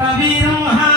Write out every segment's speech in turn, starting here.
कबीरों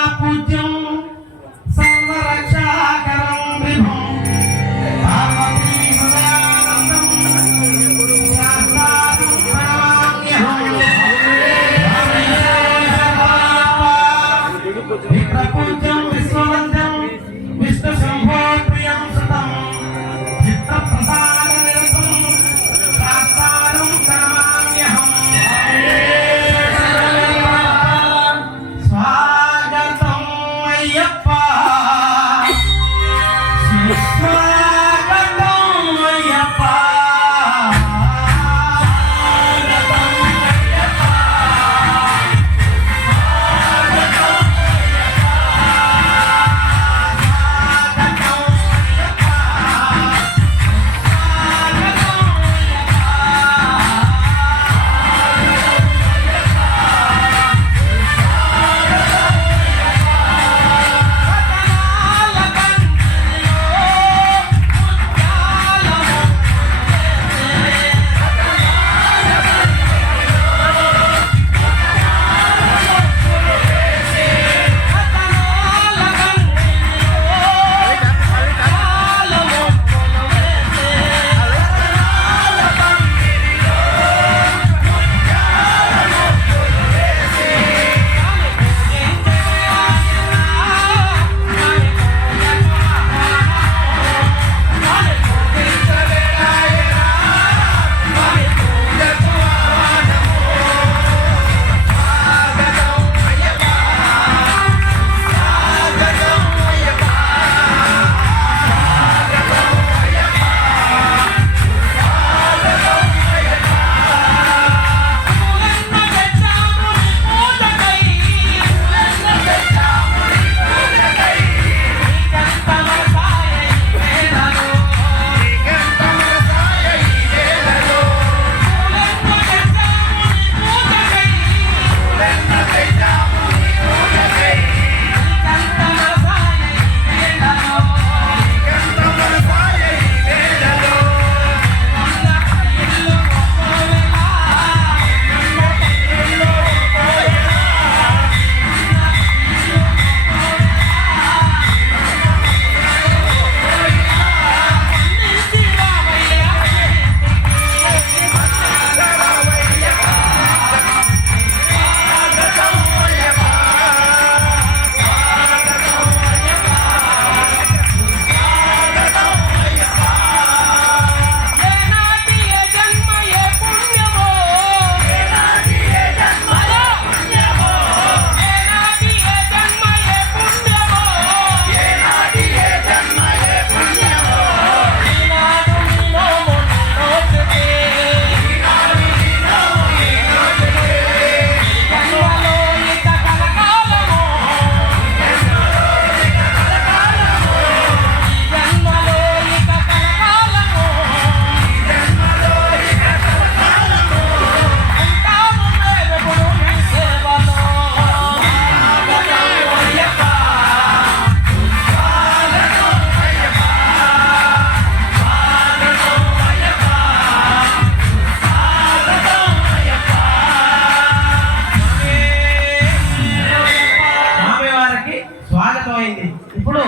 పాడపోయింది ఇప్పుడు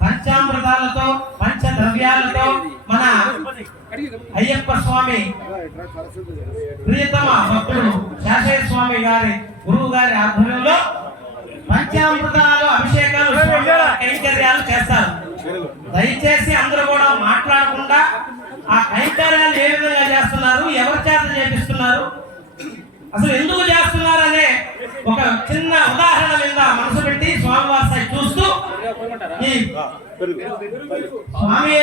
పంచామృతాలతో పంచ ద్రవ్యాలతో మన అయ్యప్ప స్వామి ప్రియతమ భక్తుడు శాసయ స్వామి గారి గురువు గారి ఆధ్వర్యంలో పంచామృతాలు అభిషేకాలు కైంకర్యాలు చేస్తారు. దయచేసి అందరూ కూడా మాట్లాడకుండా ఆ కైంకర్యాలు ఏ విధంగా చేస్తున్నారు ఎవరి చేత చేపిస్తున్నారు అసలు ఎందుకు చేస్తున్నారనే ఒక చిన్న ఉదాహరణ మీద మనసు పెట్టి స్వామివాసం స్వామి